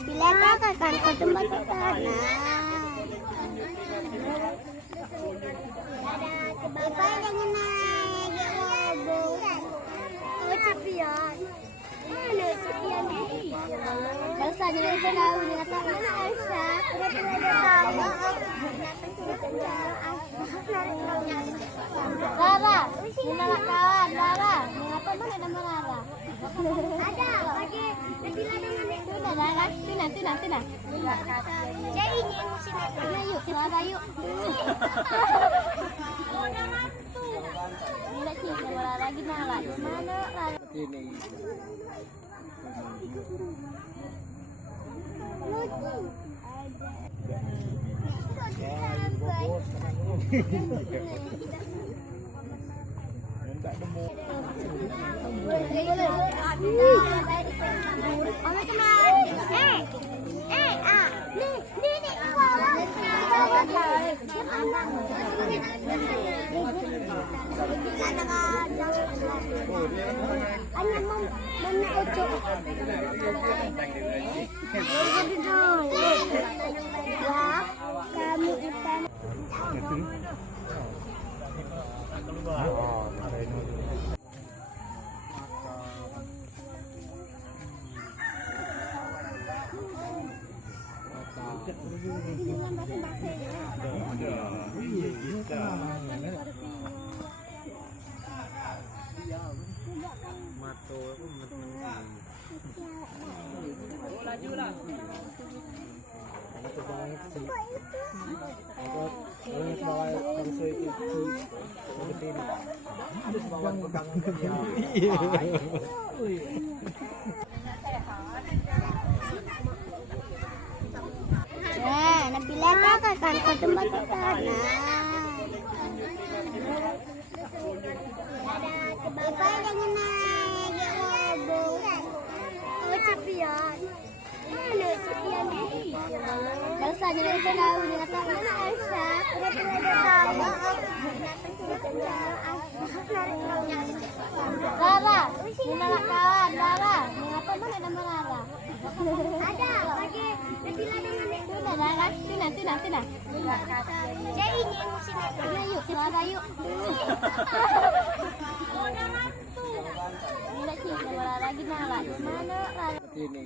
Nabila kan tempat sana. Bapak jangan naik, ya wabung. Oh cepian, mana cepian ini? Bangsa jangan tahu dia tak mana Aisyah. Lara, mana nak kawan Lara? Mengapa mana nama Lara? Ada, lagi Nabila dengan itu. Lara, Tina. Saya ingin sini. Yuk, Lara yuk. Bila kita Lara lagi Lara. Mana Lara? Ini. Kamu ikan. Nabila kan tempat sana. Bapak jangan naik, ya wabung. Oh cepian, mana cepian ini? Bangsa jangan tahu dia tak mana Aisyah. Lara, mana nak kawan Lara? Mengapa mana nama Lara? Ada, lagi Nabila dengan itu. Lara, Tina. Saya ingin sini. Yuk, Lara yuk. Bila kita Lara lagi Lara. Mana Lara? Ini.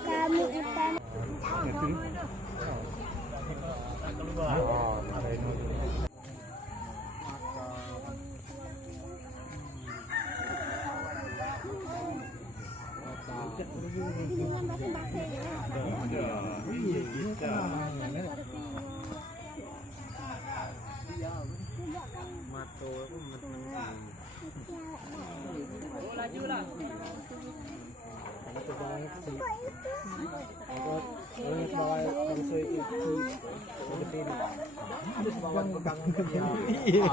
Kamu ikan. Iya.